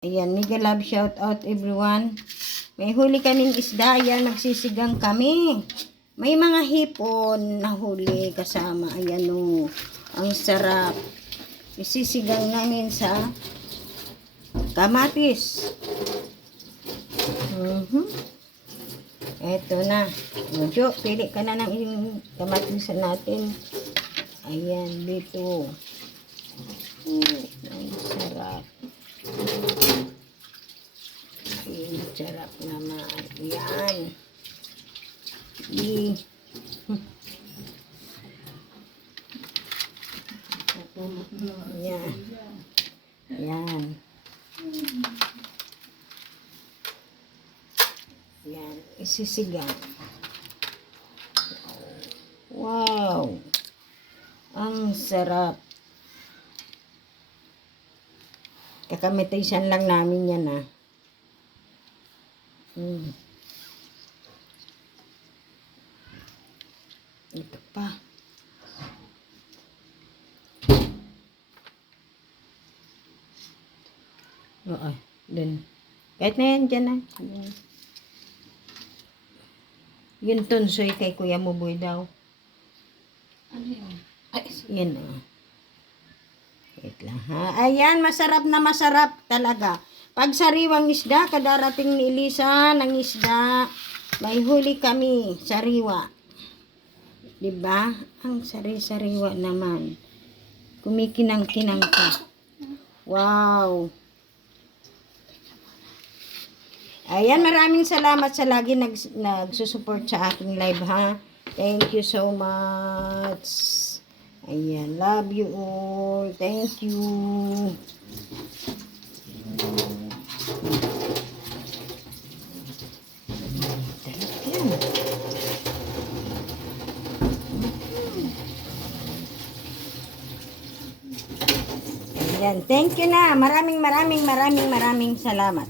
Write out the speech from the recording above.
Ayan, mega love shout out everyone. May huli kaming isda. Ayan, nagsisigang kami. May mga hipon na huli kasama. Ayan o. Ang sarap. Isisigang namin sa kamatis. Eto na. Jo, pili ka na ng kamatis natin. Ayan, dito. Ang sarap. Ang sarap naman. Yan. Yan. Yan. Yan. Isisigang. Wow. Ang sarap. Kakamitisan lang namin yan Ito pa. Oo, dun. Kahit na yan, dyan na. Yun tunsoy kay Kuya Muboy daw. Ano yun? Ay, yan Wait lang ha. Ayan, masarap na masarap talaga. Pag sariwang isda, kadarating ni Elisa ng isda, may huli kami, sariwa. Diba? Ang sari-sariwa naman. Kumikinang-kinang ka. Wow. Ayan, maraming salamat sa lagi nagsusupport sa aking live ha. Thank you so much. Ayan, love you all. Thank you. Ayan, thank you na. Maraming salamat.